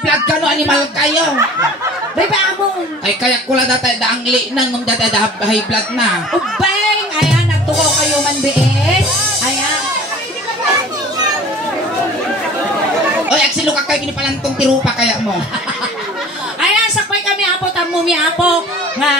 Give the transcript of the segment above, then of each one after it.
blood ka no, animal kayo. Bay ba mo? Ay, kaya kula dati daang li nang dati high blood na. Ubeng! Ayan, nagtukaw kayo man biis. Ayan. Oy, agsilo ka kayo kinipalantong tirupa kaya mo. Ayan, sakpay kami apo, tamo mi apo. Nga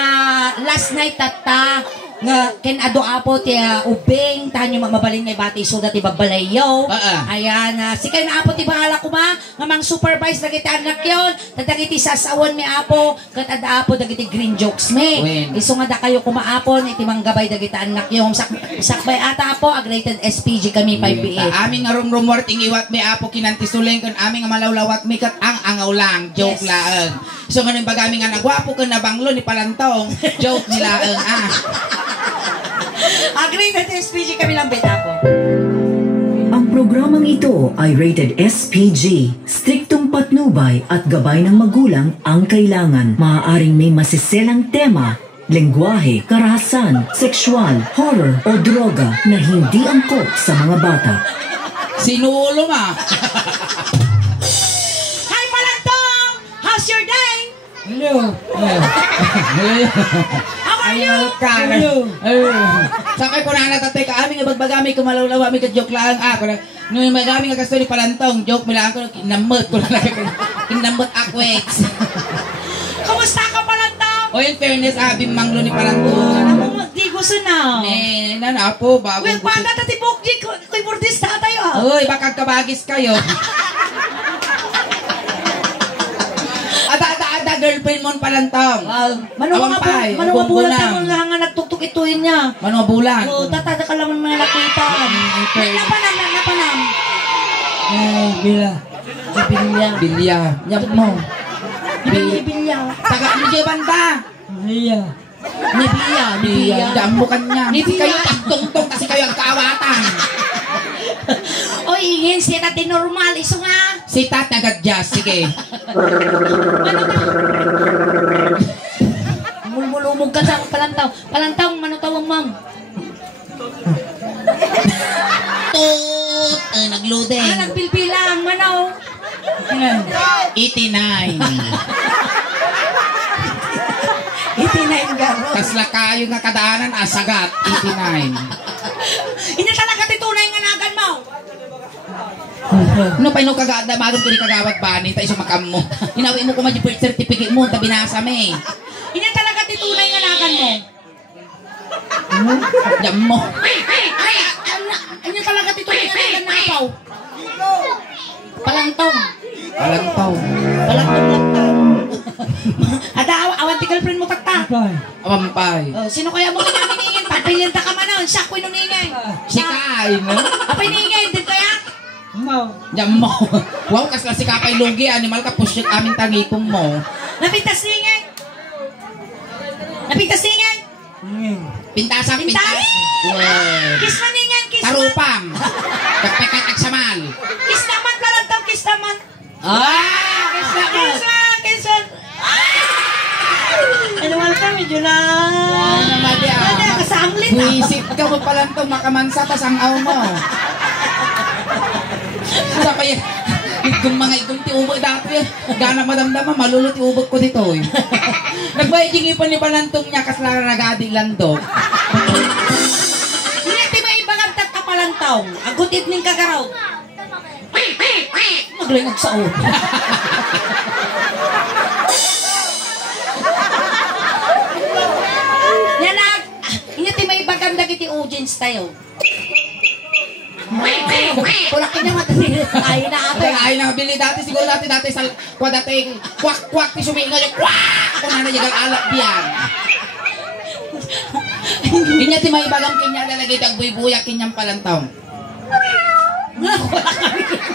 last night tata. Nga kinado apo ti ubeng tanyo mabalin ngay bati so dati babalayo. Ayan, si kay na apo ti bahala ko ma nga mang supervise dagiti anak yon. Dagiti sasawan mi apo ket ada apo dagiti green jokes mi. Isu nga da kayo kumaapon iti manggabay dagiti anak yon. Sakbay ata apo agrated SPG kami 5BA. Aming nga rumrumor tingiwat mi apo kinanti suleng ken aming nga malawlawat mi ket ang angaw lang joke laeng. So nga bagami nga nagwapo ken nabanglo ni palantong joke nila Agree na SPG kami lang beta po. Ang programang ito ay rated SPG. Striktong patnubay at gabay ng magulang ang kailangan. Maaaring may masiselang tema, lengguwahe, karahasan, sexual, horror o droga na hindi angkop sa mga bata. Sinulo ma. Hi Palantong! How's your day? Hello. How are you? Sakay ko na natatay ka aming ibagbagami kumalawlaw aming ka-joke lang nung magami nga kasto ni Palantong joke mo lang ako kinamot ko lang kinamot akwets. Kumusta ka Palantong? O in fairness abing manglo ni Palantong Alam mo di gusto na. Nanapo bago well banda tati bukji ko'y murdista tayo Uy bakag kabagis kayo. Ada girlfriend mo Palantong. Manuwa bulan ta mo lang nga nagtuktok ituin niya. Manuwa bulan. Tatada ka lang mga nakita. Napanam. Bila. Bilya. Nyap mo. Bilya. Taga ni banda. Bilya. Ni Damo kanya. Hindi kayo pagtungtong kasi kayo ang kaawatan. O ingin siya natin normal. Iso nga. Si Tat nagad-jazz. Sige. Mulumog ka sa Palantaw. Palantaw, manutawang ma'am. Toot. Nagludeng. Nagpilpilang. Manaw. 89. 89 garo. Kasla kayo nga kadaanan asagat. 89. Hindi talaga titunay nga nagan mo. No pa ino kagada maron kini kagawat bani ta iso makam mo. Inawi mo ko ma birth certificate mo ta binasa me. Hindi talaga titunay nga nagan mo. Jam mo. Hindi talaga titunay nga nagan na apaw. Palantong. Ada awan ti girlfriend mo takta. Awampay. Sino kaya mo kinaminingin? Papilyan ta ka manon. Siya ko inuningin. Si Kain, no? Apa iningin? Din kaya? Jam mo. Wow, kasla si Kapay Lugi, animal ka pusyot aming tangipong mo. Napintas ningin? Pintas. Pintas. Kiss man ningin, kiss man. Tarupam. Pagpekat agsamal. Kiss naman, Palantong, kiss naman. Kiss man. Ano man ka, medyo na... Kasanglit. Huisip ka mo Palantong, makamansa tas ang aw mo. Sa pa yan. Igong ti ubog dati. Gana madamdama, malulot ti ubog ko dito. Nagbayiging ipon ni Palantong niya kasla ragadi lando. Hindi may ibagagtag ka Palantong. Ang good evening kagaraw. Maglingag sa ulo. Yan hindi may ibagagtag iti audience tayo. Kulak niya matali. Ay na bili dati siguro dati sa dati kwak ti suminga yung kwak ako na nayagal alap diyan. Inya ti may bagang kinya lalagay tag buy-buyak kinyang Palantong.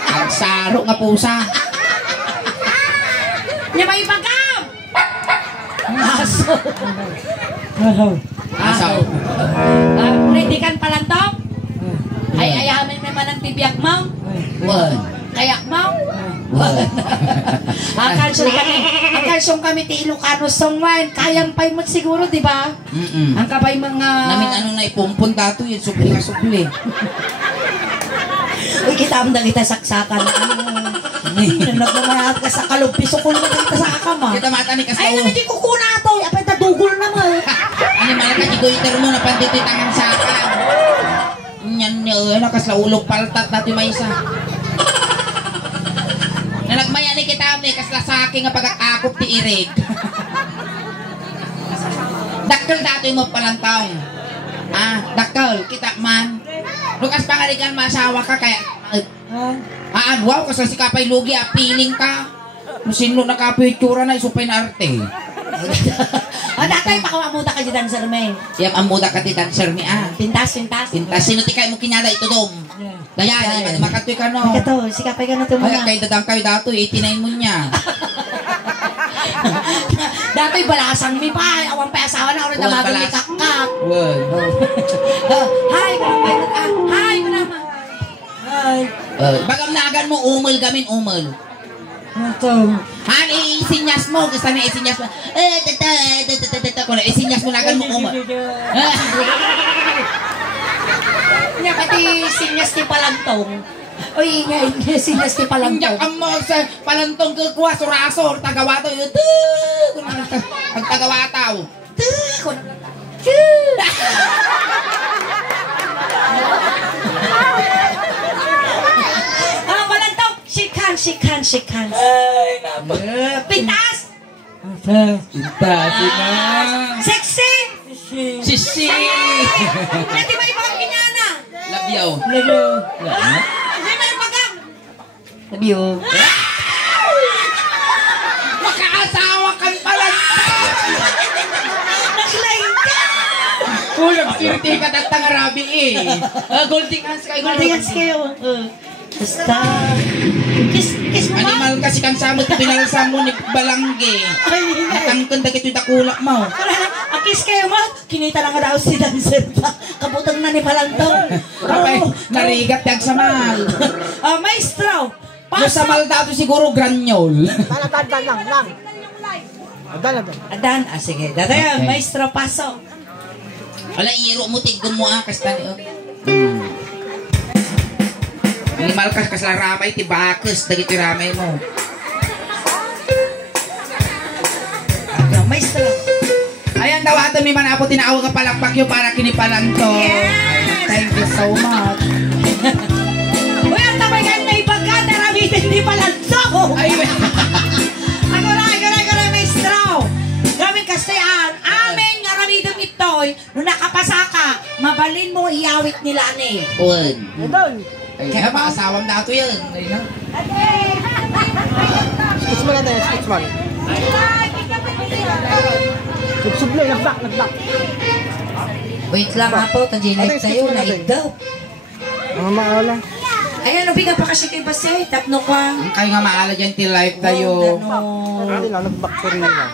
Ang saro nga pusa. Nya may bagam. Aso. Ready kan Palantong? Ay ayamin may manang tibiyak mo? Kayak mo? Ang kalsong kami ti Ilocano song wine. Kayang pay mo siguro, di ba? Ang kabay mga... Namin ano na ipumpun dato yun. Supli nga supli. Uy, kita ang kita saksakan. Nagmamayat ka sa kalumpiso ko naman ka sa akama. Kita mata ni kas Ay, laul. hindi ko kuna to. Apay tadugol naman. Ani malaka di ko iter mo na panditoy tangan sa akan. Nyan ano kas laulog paltat dati may isa. Nalagmaya ni kita ni kas lasaki nga pagakakop ti irig. Dakkel dati mo palantaw. Dakkel kita man. Lukas pangarigan masawa ka kaya wow kasi si kapay lugi piling ka. Musinlo na kapitsura na isupay na arte. Datay pakawamuda ka di dancer me. Siyam amuda ka ti dancer mi Pintas. Pintas sino ti kay mo kinyada ito dom. Daya makatoy ka no. Ito, si kapay ka na ito Ay muna. kay dadang kayo dato 89 mo niya. Dato'y balasang mi pa. Awang pa asawa na ulit na Walang magong balas. ikakak. Wow. Hi, manama. Hi. Bagam nagan mo umul gamin umul. Ito. Han isinyas mo gusto na isinyas mo. Tata ko na isinyas mo nagan mo umul. Nya pati sinyas ti palantong. Oy, nya sinyas ti palantong. Ang mo sa palantong kagwa surasor tagawato ito. Ang tagawataw. Palantong. Shake hands. Pintas. Pintas na. Sexy. Sisi. Nanti ba ibang kinyana? Labyaw. Hindi ba yung pagam? Sabiyo. Makaasawa kan palantong. Naklain ka. Kulang sirti ka tatang arabi Golden hands kayo. Maltingan kayo. Basta. Kiss mo ba? Animal kasi kang samot pinalsa mo ni Balangge. Matangkon dagit yung dakulak mo. Kiss kayo mo. Kinita lang nga daw si dancer pa. Kabutang na ni Palantong. Kapay, narigat yung samal. Maestro. Yung samal dato siguro granyol. Lang. Adan. Sige. Dadayo. Okay. Maestro, pasok. Wala, iro mo, tigom mo kasta niyo. Minimal kas laramay, tibakas, dagit yung ramay mo. Maestro. Ayan daw ato may manapo tinawag ka palakpak yung para kinipalanto. Yes! Thank you so much. Uy, ang tabay kayo na ibaga. Naramitin di Palantong. Ay, Ako na, maestro. Gamit kastayan. Amin nga ramidong ito'y nung nakapasa ka, mabalin mo iyawit nila ni. Uwan. Idol. Ay, kaya maasawang dato yan. Ay, no? Skits mo natin, skits mo. Subsublo, nagbak. Wait lang nga po, tanjinay tayo, naig daw. Mga maala. Ayan, nabiga pa kasi kay Basay, tapno ka. Ang kayo nga maala dyan till life tayo. Hindi lang, nagbak ko rin lang.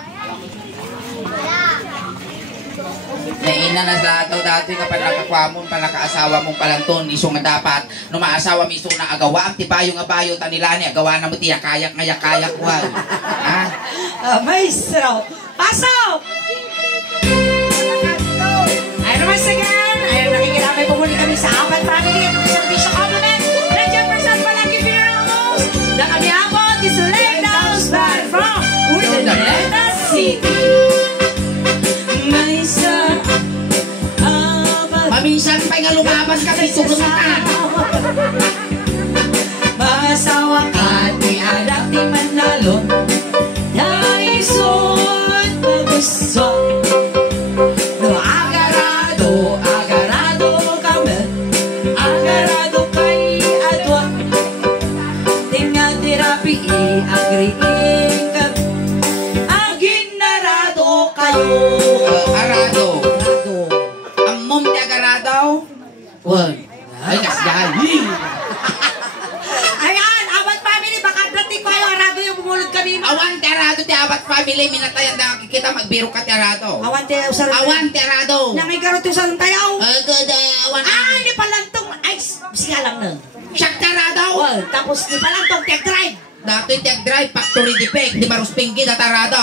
Naina na sa daw dati kapag nakakuha mo pala kaasawa mong palanton iso nga dapat no maasawa mi iso na agawa ang tipayo nga bayo tanila ni agawa na mo tiya kayak wag. Maestro, pasok! Ay naman again, ay nakikiramay po muli kami sa Apat Family at Servisyo Compliment. Nandiyan present palagi pinaramos na kami abot is laid down stand from Urdaneta City. Maminsan pa nga lumabas ka sa sulungan. Mag-asawa ka di anak di manalon naisod mag-usok no agarado kami agarado kay adwa tingnan terapi agriing kami aginarado kayo Arado. Ang mom ti agaradaw. Wag. Ay kasyan. ayan Abat Family baka dati ko yung arado yung bumulod kami Awan ti arado ti Abat Family minatayan na kita magbiro ka ti arado. awan te usar Awan ti arado. nangigarot yung sarang tayaw Agad awan. ni Palantong ay siya lang na Siyak ti arado. well tapos ni Palantong tech drive Dati ti drive factory defect di Barus Pinggid at arado.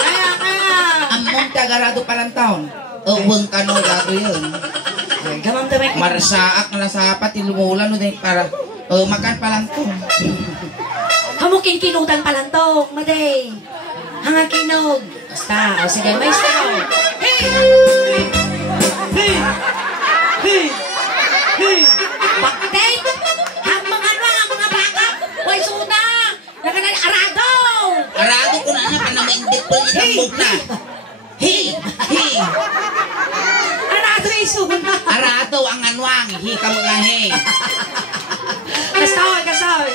kaya Ang mom ti agarado palang taon. Uwang kano gato yun. gamam tamay Marsaak na sapat ilumulan no din para Makan palantong. Hamukin kinutan palantong, maday. Hanga kinog. Basta, sige, maestro. Hey! Hey! Hey! Hey! Bakit? Ang mga baka, way suda. Nakanan arado. Arado ko na panamaindit po itambog na. Hey! Hey! Arado isuda. Arado ang anwang. Hika mo nga hey. Kasaw.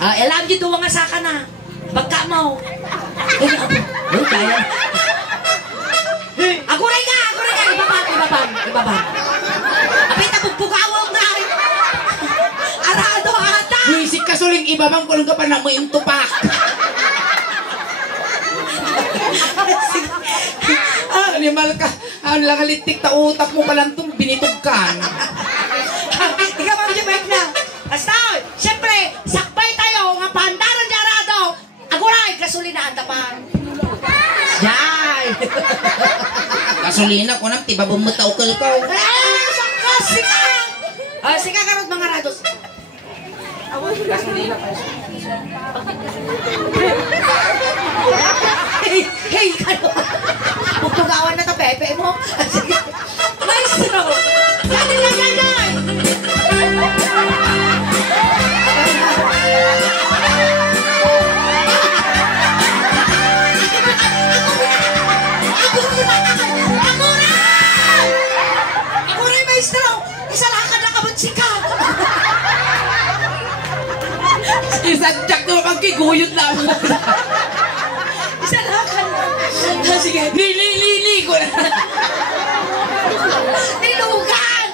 Alam dito nga saka na. Bagka mo. Kaya. Aguray ka. Ibabang. Apita bugbugawaw na. Arado ata. Huisik ka suling ibabang kulong ka pa na mo yung tupak. Animal ka. Ang langalitik ta utak mo palang itong binitugkan. Ikaw ang jibek na. Basta, siyempre, sakbay tayo, nga pahandaran di arado. Aguray, gasolina anda pa. Yay! Gasolina ko nang tiba bumutaw kalkaw. Sika! Sika karot mga rados. Gasolina pa. Hey, kano? Pagtugawan na to, pepe mo. Sige. Maestro! Yan! Aguray, maestro! Isalakan na kabutsika! Isadyak na magkiguyot na ako. Isalakan na. Sige. Lili ko na. Nilugan!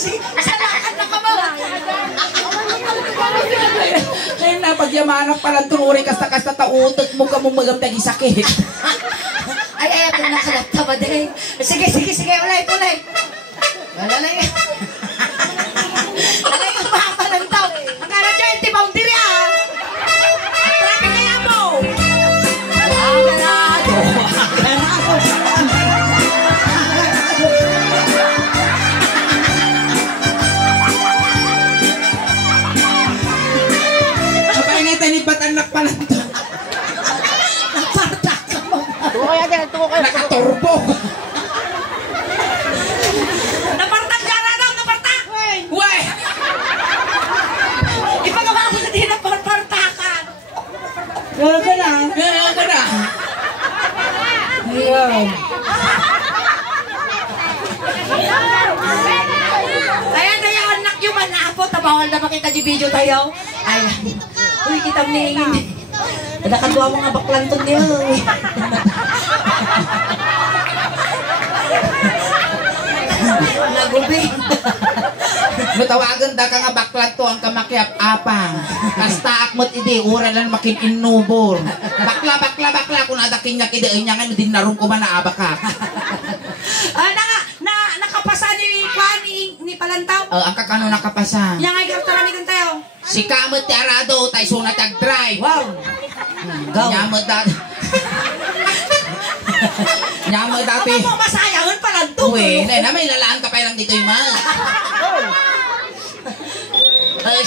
Sige, isalakan na ka ba? Kaya napagyamanan palang tunuri kasta-kasta tautot mo ka mong magamdagi sakit. Ay, ako nakalapta ba din? Sige, ulay. Wala na yan. Alay ang mahapa ng tao. Ang kala dyan, tibaw diri ah. Trapin kaya mo. Agarado. Kapag nga tayo ni Batanak palang to. Napartak ka mo. Tuko kayo. Nakaturbo. Napartak ka na daw, napartak. Uy! Ipagawa ko na din ang parpartakan. Wala ka na. Kaya anak yung manapot, tabawal na makita di video tayo. Ay, uy, kita mo ningin. Nakagawa mo nga baklantong niyo. Nagubi. Matawagan da ka nga baklat to ang kamakiap-apang. Kasta akmot ide, ura lang makin inubor. Bakla, kung nadakin niya kidein niya nga, din narong ko man naabakak. Nakapasa ni Palantaw. Ang kakano nakapasa. Yang ay kartaranig tayo. Si Kamot ti Arado, tayo sunat ag-drive. Wow. Nyamot dati. Nyamot dati. Ako mo masayangan Palantaw. Uwe, na may lalaan ka pa lang dito yung mas.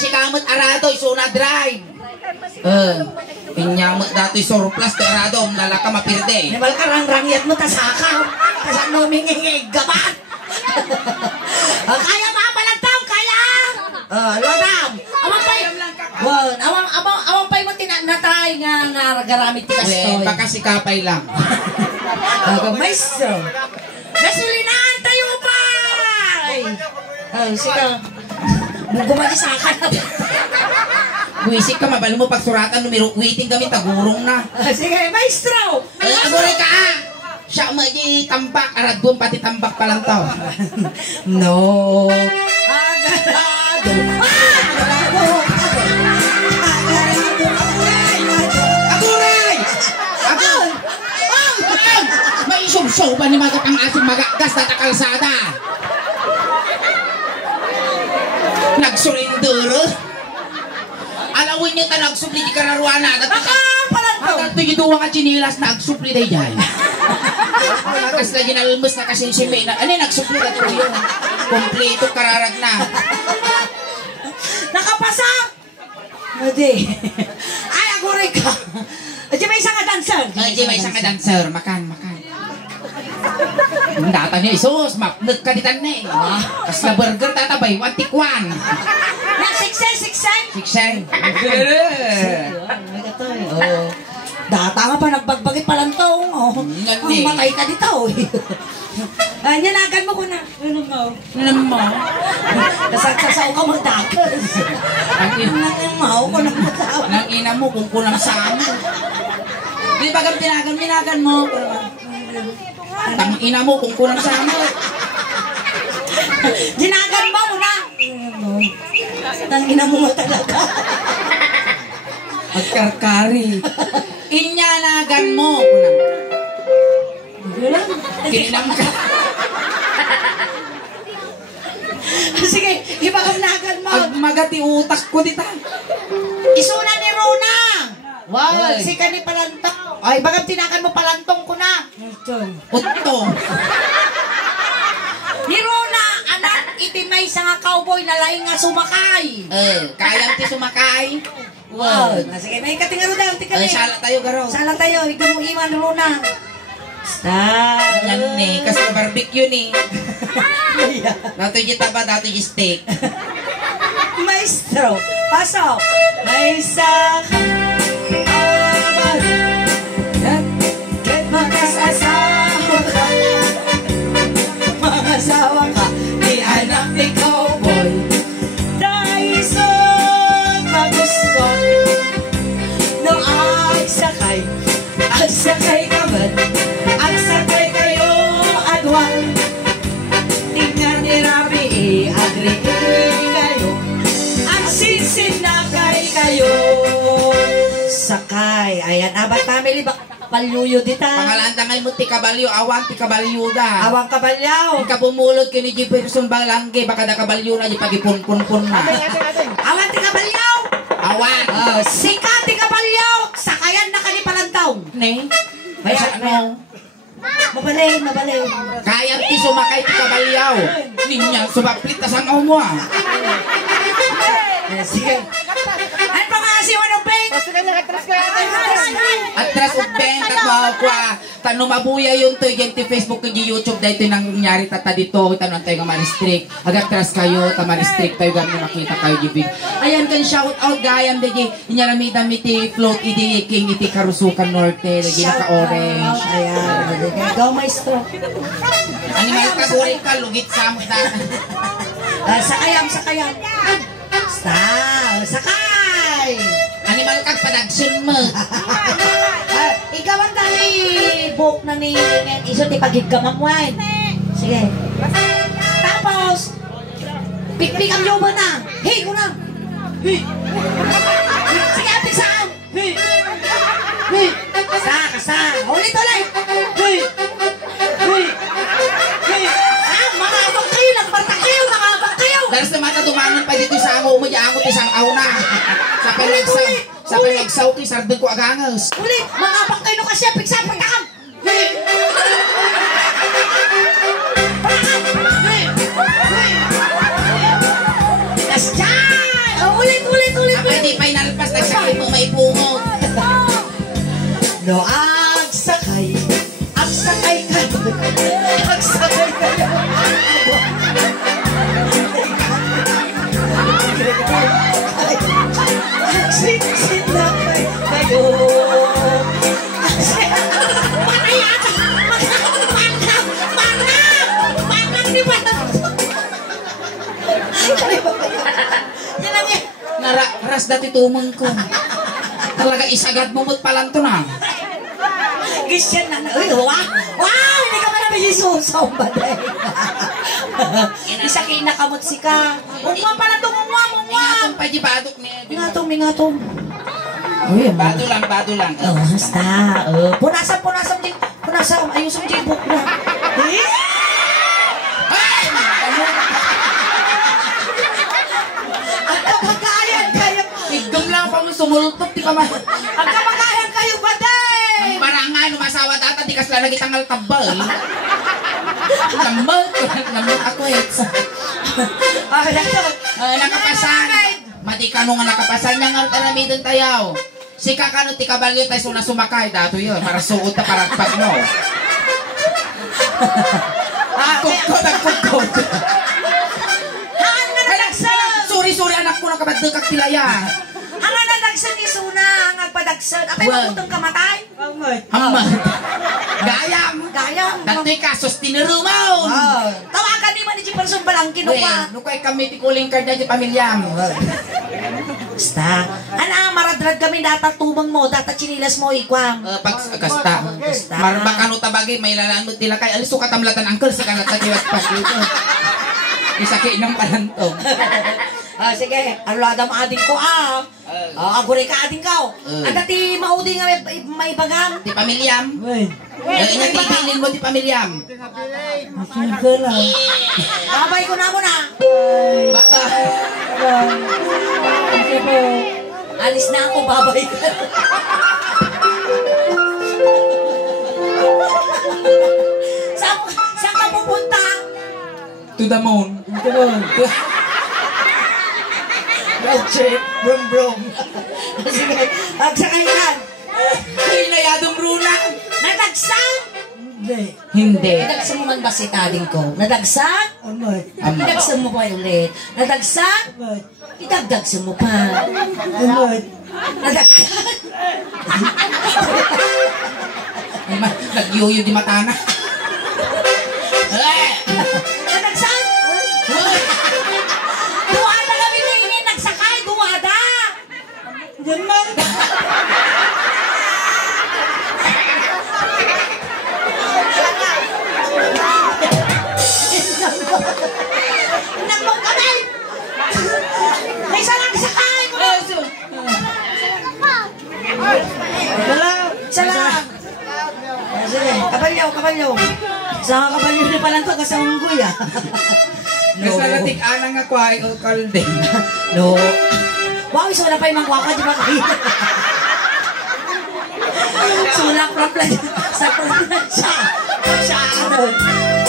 Si Kamot Arado, sunat drive. Pinyamot dati surplus ti Arado, nalaka mapirde. Namal ka rangyat mo tasaka. Tasan mo mingingig gabat. Kaya ba Palantaw? Kaya? Lodam. Amang pay mo tinatry nga garamit ti kastoy. Baka si Kapay lang. Maestro. Gasolinahan tayo pa! Sika. Gumali sa akin. Buisik ka, mabalo mo pagsuratan, waiting kami, tagurong na. Sige, maestro! Agoray ka ah! Siya maji tambak, aradun pati tambak pa lang tao. No. Agarado. Agoray! May isubsob ba ni magat ang ating magagas na kalsada? Nagsurrender? Alawin niyo ta nagsupli di kararuana. Palantaw! Ito yung duwa ka chinilas na nagsupli day dyan. Kas na ginalmas na kasi si May na. Ano nagsupli na ito yun? Kompleto kararag na. Hindi. Ay, agoray ka. Di may isang dancer. Di may isang dancer. Makan. Data niya, isos. Mapnag ka ditan na eh. Kas na burger tatabay. 1 tikwan. Na, siksay. Siksay. Data nga pa, nagbagbagit pa lang to. Matay ka dito. Nyanagan mo ko na. Alam mo? Kasasaw ka magdakas. Nyanagan mo ko na masaw. Nang ina mo kung kulang sa amin. Di ba tinagan mo? Tang ina mo kung kulang sa amin. Dinagan mo na. Tang ina mo talaga. Agkarkari. Inyanagan mo. Kininam ka. Sige, ibagam-nagan mo. Magati utak ko dita. Isuna ni Rona. Wow, Ay. si ni Palantong. Ay, bagam tinakan mo Palantong ko na. Utto. Ni Rona, anak, itimay sa nga cowboy na laing nga sumakay. Kayang ti sumakay. Wow. Sige, may katingaro daw, Ay, sala tayo garo. Salang tayo, ikaw mo iwan, Rona. Stop. Yan eh, kasi barbecue ni. Dato yung taba, dato yung steak. Maestro, pasok. May sakang abar. Kahit mag-asawa ka, mag-asawa ka, ni anak ni cowboy. Dahil sa'y magusot, no agsakay ka man, agsakay kayo adwan. Tingnan ni Rabi, agri kayo, agsisinakay kayo. Sakay, ayan, abat family, baka palyuyo dita. Pangalanda ngay mo ti kabalyo, awan ti kabalyo da. Awang kabalyaw. Ika pumulot kini di person balangge, baka da kabalyo na di pagipun-pun-pun na. Awan ti kabalyaw. Awan. Sika ti kabalyaw. Sakayan na kani Palantaw. Ne? May sa ano? Mabalay. Kayang ti sumakay ti kabalyaw. Ninya, subaplit na sang mo ah. Sige. Ano pa nga si Wanong Peng? At tras ubeng kat kwa tanong mabuya yung to yung ti Facebook kay YouTube dahil ito nang nangyari tata dito tanong tayo nga ma-restrict agad tras kayo ta ma-restrict tayo gano'n makita kayo gibig ayan kan shout out gayam dagi inyarami dami ti float idi king iti Karusukan Norte dagi naka-orange Ayan. Go maestro. animal kaguri ka lugit sa mo Sakayam. Sakay. animal kag production mo Ikaw ang dali book na ni iso ti pagigamamuan. Sige. Tapos, pikpik ang yobo na. Hey, ko na. Hey. Sige, apik saan. Hey. Sa. Ulit. Hey. Mga abang kayo, nagparta kayo, mga abang kayo. Daras na mata dumanan pa dito sa amo mo ako isang aw na sa pinagsaw ti sardin ko agangas Ulit, mga abang kayo no kasi apik saan, pagkakam. Hey. Ulit. Pwede pa inalpas na sakit mo may pungo No, agsakay kayo. Agsisinakay kayo. Patay ata. Panang ni Panang. Yan lang yan. Naras dati tumang ko talaga isagad mo mo't palang to na Gisyan na. Uy, wow! Hindi ka pa namin isusaw ba dahil? Isa kinakamot si ka. Umwa pala itong umwa. Ingatong pa di badok ni Mingatong. Uy, bado lang Oh, basta. Punasan din. Ayusin din book na. Ang kamagayan kayo. Higdom lang pa mo sumultot di ka ma Ang kamagayan kayo ba dahil? ang barangan umasawa tata di kasla lagi tangal tabal Tambal ako Okay, ito. nakapasan Mati ka nung nga nakapasan niya nga talamidin tayo. Si kakano ti kabalyo tayo suna sumakay. Dato yun, para suot na paragpag mo. Nagkukot. Ang nadagsan! Sorry, anak ko nakabadagak tilaya. Ang nadagsan isuna, ang agpadagsan. Apay magutong kamatay? Hamad. Gayam. Dato'y kasos tinirumaw. Tawagan ni man ni Person balang kinupa. Nukay kami tikuling card na di pamilyam. Basta. Maradrad kami data tubang mo, data chinilas mo, ikwam. Kasta. Marbaka no tabagi, may lalaan mo tila kay. Alis ko katamlatan angkel sa kanatagiwag pa dito. Isaki ng palantong. Sige, alada mo ading ko agure ka ading ka. At ti mauding nga may bagam. Di pamilyam. Inatipilin mo di pamilyam. Babay ko na mo na. Baka. Alis na ako, babay ka. Saan ka pupunta? To the moon. Road trip, brum. Sige, agsakay yan. Hinayadong runa. Nadagsan? Hindi. Nadagsan mo man ba si taling ko? Nadagsan? Nadagsan mo pa ulit. Nadagsan? Idagdagsan mo pa. Nadagsan? Nagyuyo di matana. Nadagsan? Duwada kami tingin, nagsakay, duwada. Yan man. Nagmong kami! May salang sakay ko! Salang! Sige, kabalyo. Sa kabalyo na pala ito, kasi unggoy Kasalatik anang ako ay kalde. No. Wow, iso na pa yung mangwaka, di ba kayo? Sulak na pala sa probinsya. Sa ano?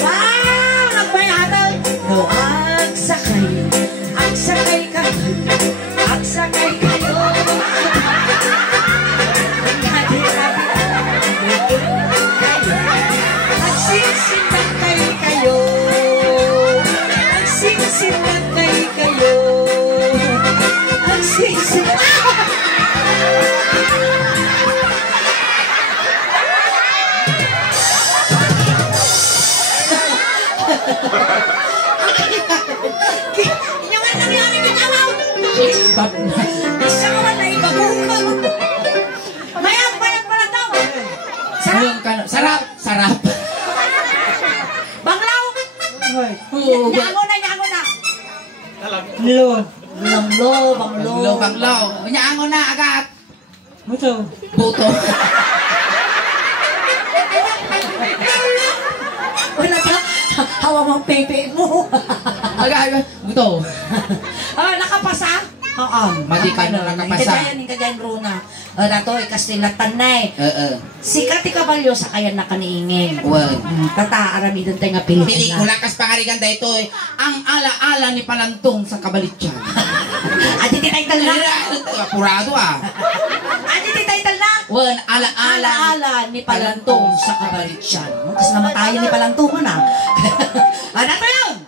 Wow! Nagbayanan! No, agsakay ka. Agsakay kayo. Agsisinakay kayo. Agsisinakay kayo. Inyong kami ang amaw. Bab na. Isa ka man na ibabukaw. Mayat pala daw. Sarap. Banglaw. Nyango na. Banglo. Nyango na agad. Buto. Wala ka. Hawa mong pepe mo. Agad. Buto. Nakapasa? Oo. Madi ka na nakapasa. Yung kagayan runa. Dato, Kastilatan na Sikat ikabalyo sa kayan na kaniingin. Tata, arami doon tayo nga Pilipinas. Pelikula kas pangarigan da ito ang ala-ala ni Palantong sa Kabalitsan. Adi ti title na. Apurado Adi ti title na. Ala-ala ni Palantong sa Kabalitsan. Kasi namatayan ni Palantong na. Dato yun.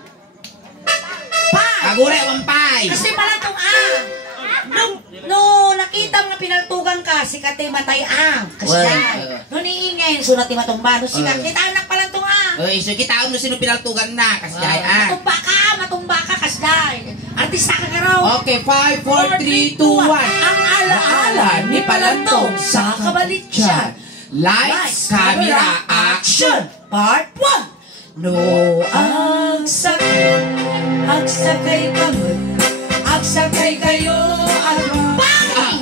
Kagure, wampay. Kasi Palantong No, nakita nga pinaltugan ka, sikat ay matay kasi no niingay, sunat ni matumba, no sikat, kita anak Palantong So kita no sino pinaltugan na, kasi matumba ka, kasday. Artista ka ka raw. Okay, 5, 4, 3, 2, 1. Ang ala-ala ni Palantong sa Kabalitsan. Lights, camera, action! Part 1. No, agsakay kayo at bang!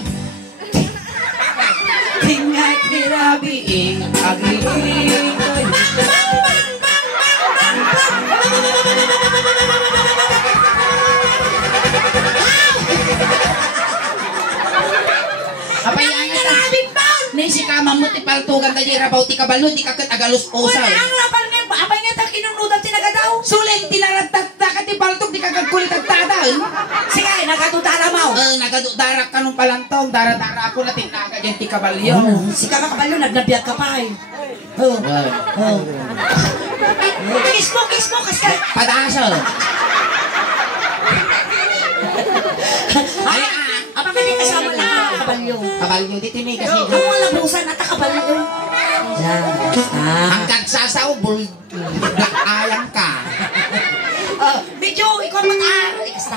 Tingay tirabi agiging kayo. Apayaan nga ta. Nisi ka mamuti paltugan ta di rabaw ti kabalo di ka ket agalus osaw. Ang rapal nga Apay nga tang inunudan tinaga daw. Suling tinaratat na ka ti paltok di kagagkulit at tadal. Sige, nagatudara mo. Nagadudarak ka nung palantong. Dara-dara ako na tinaga dyan ti kabalyo. Si Kakabalyo, nagnabiyag ka pa eh. Kiss mo, kasi. Padaso. Ay, apa ka din kasama lang, Kakabalyo. Kabalyo, dito ni kasi. Ang mga labusan at Kakabalyo. Ang kagsasaw, ayang ka. Medyo, ikaw mag-aaral. Kasta.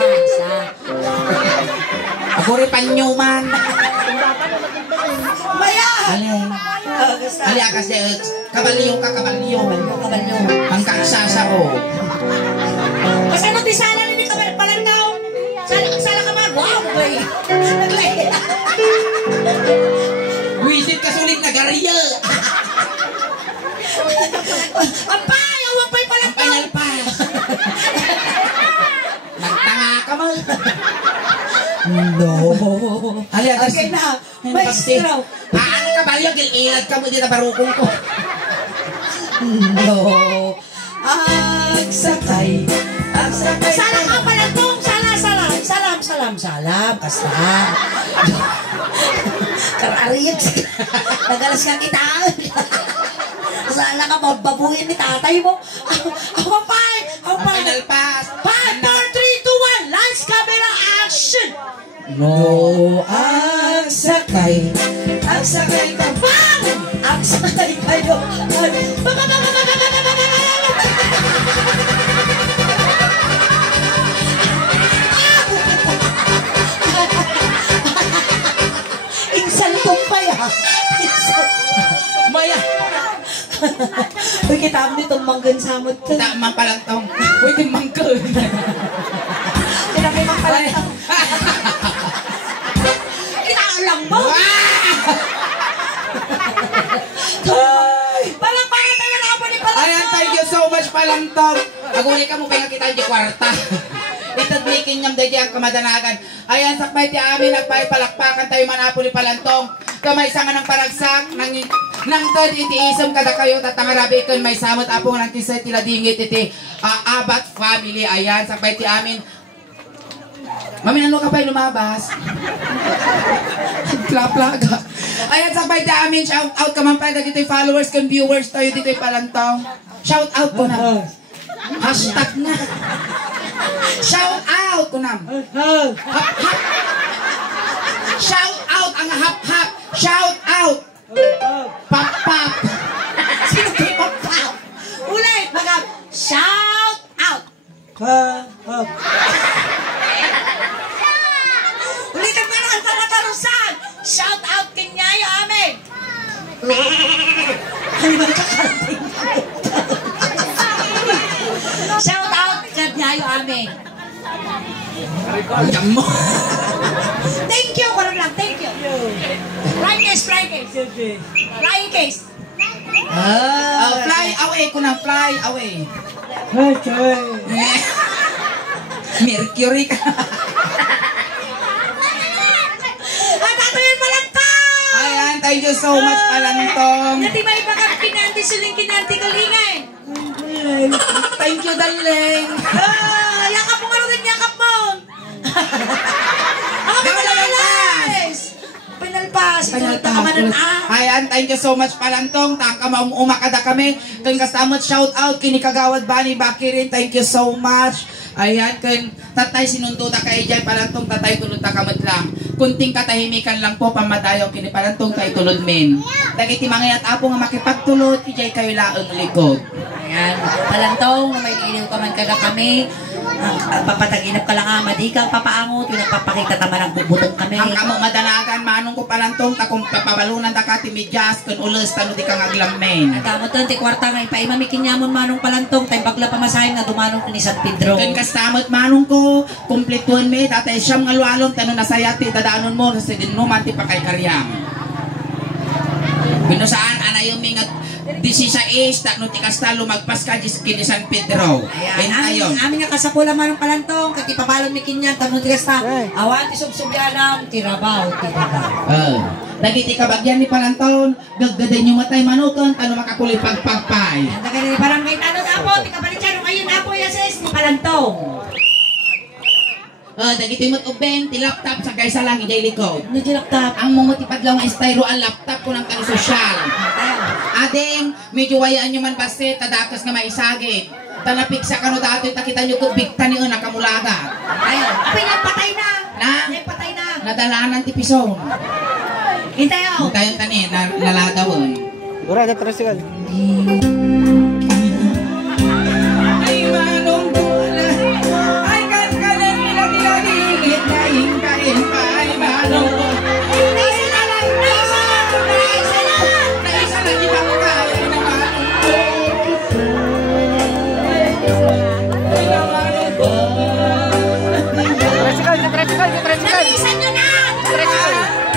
Ako rin panyuman. Maya! Alin. Ali kasi kabalyo ka. Kabalyo. Ang kagsasaw. Kasi ano di sana ni Palantaw? Sala ka man. Wow, boy. Naglay. Wisit ka sulit na gariya. Ampay! Awang pa'y Palantaw! Ang pa. Nagtanga ka mo. No. Ali kasi. Okay na. Maestro. Ano kabalyo? Gililat ka mo dito barukong ko. No. Agsakay. Salam ka Palantong. Salam. Basta. Karariyag. Nagalas kang itaan. Sana ka mababuhin ni tatay mo. Ako pa. Ang final pass. 5, 4, 3, 2, 1. Lights, camera, action. No, agsakay. Agsakay ka. Bang! Agsakay kayo. Insan kong paya. Maya. Uy, kita mo nitong manggan samot ko. Kita mang palantong. Pwede mangkon. Kita may mangkalantang. Kita alam mo. Palang tayo na ako ni Palantong. Ayan, thank you so much palantong. Aguli ka mo kaya kita di kwarta. Itadlikin niyam dahil ang kamadanagan. Ayan, sakbay ti amin, nagpapalakpakan tayo manapo ni palantong. Kamay sanga ng paragsak, nang tad iti-isam kada kayo, tatangarabi ikon may samot apong ng kisay tila dingit iti Abat family. Ayan, sakbay ti amin. Mami, ano ka pa lumabas? Plaga. Ayan, sakbay ti amin, shout out ka man pa dito followers kung viewers tayo dito palantong. Shout out ko na. Hashtag na. Shout out ko na. Hap. Shout out ang hap. Shout out. Pap. Sino kayo pap? Ulit, mga shout out. Ulitin mo naman para tarusan. Shout out kinyayo amin. Ano ba kakarating? Shout out kinyayo amin. Ang mo. Thank you, parang lang, thank you. Flying case. Flying case. Fly away ko na, fly away. Mercury ka. At ato yung Palantong! Ayan, thank you so much palantong. Nati may baka kinanti siling kinanti kalingay. Thank you, darling. Yakap mo nga rin, yakap mo. Ako pinalpas. Pinalpas. Ayan, thank you so much palantong. Taka umakada kami. Kung kasamot, shout out kini Kagawad Bani Bakirin. Thank you so much. Ayan, kung tatay sinundo ta kay Jay palantong, tatay tulod ta kamot lang. Kunting katahimikan lang po pamadayo kini palantong kay tulod min. Dagiti mga apo nga makipagtulod, ijay kayo laang likod. Ayan, Palantong, may iniw ka man kada kami. Papataginap ka lang di kang papaangot, yung nagpapakita naman ang bubutong kami. Ang kamo madanagan, manong ko palantong, takong papabalunan ta kati medyas, kung ulos, tano di kang aglamen. Ang tamo to, tikwarta nga, ipaimamikin niya mo manong Palantong, tayo pagla pamasahin na dumanong ni San Pedro. Kung kastamot manong ko, kumpletuan me, tatay siyam nga lualong, tano nasayati, dadaanon mo, sa din mo, manti pa kay karyang. Binusaan, anay tayo mingat 16 takno ti kasta lumagpas ka kini San Pedro. Ayan, amin nga kasapula manong palantong, kati pabalon mi kinyan, tanong ti kasta, awan ti subsubyanam, tirabaw. Dagiti kabagyan ni Palantong, gaggaday nyo matay manuton, ano makakuloy pagpagpay. Dagiti ni barangay tanong apo, ti kabalikan ngayon apo yases ni palantong. Dagiti mo't ubeng, ti laptop sa kaysa lang ijay likod. Ano ti laptop? Ang mumutipad lang ang styro ang laptop ko ng tano sosyal. Adeng, medyo wayaan nyo man baste, tadakas nga maisagin. Tanapik sa kano dato'y takita nyo kung bigta ni nakamulaga. Ayun, apay nagpatay na. Nagpatay na. Nadalanan ti pisong. Hintayo. Hintayo tani, naladawon. Ura, na tricycle. Ay manong bola, ay kaskalan nilagilagigit na hingkain pa, ay manong bola. Naisa lang, di ba kaya na manong bola. Tricycle. Nalisan nyo na!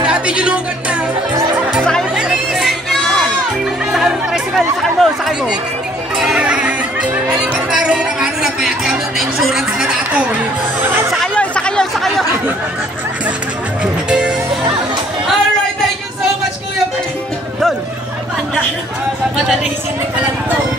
Dati julugan na. Sakay mo. Alipan tarong na ano na kaya kami na insurance na dato. Sakay yun. Alright, thank you so much, Kuya. Don. Madalisin ni palantong.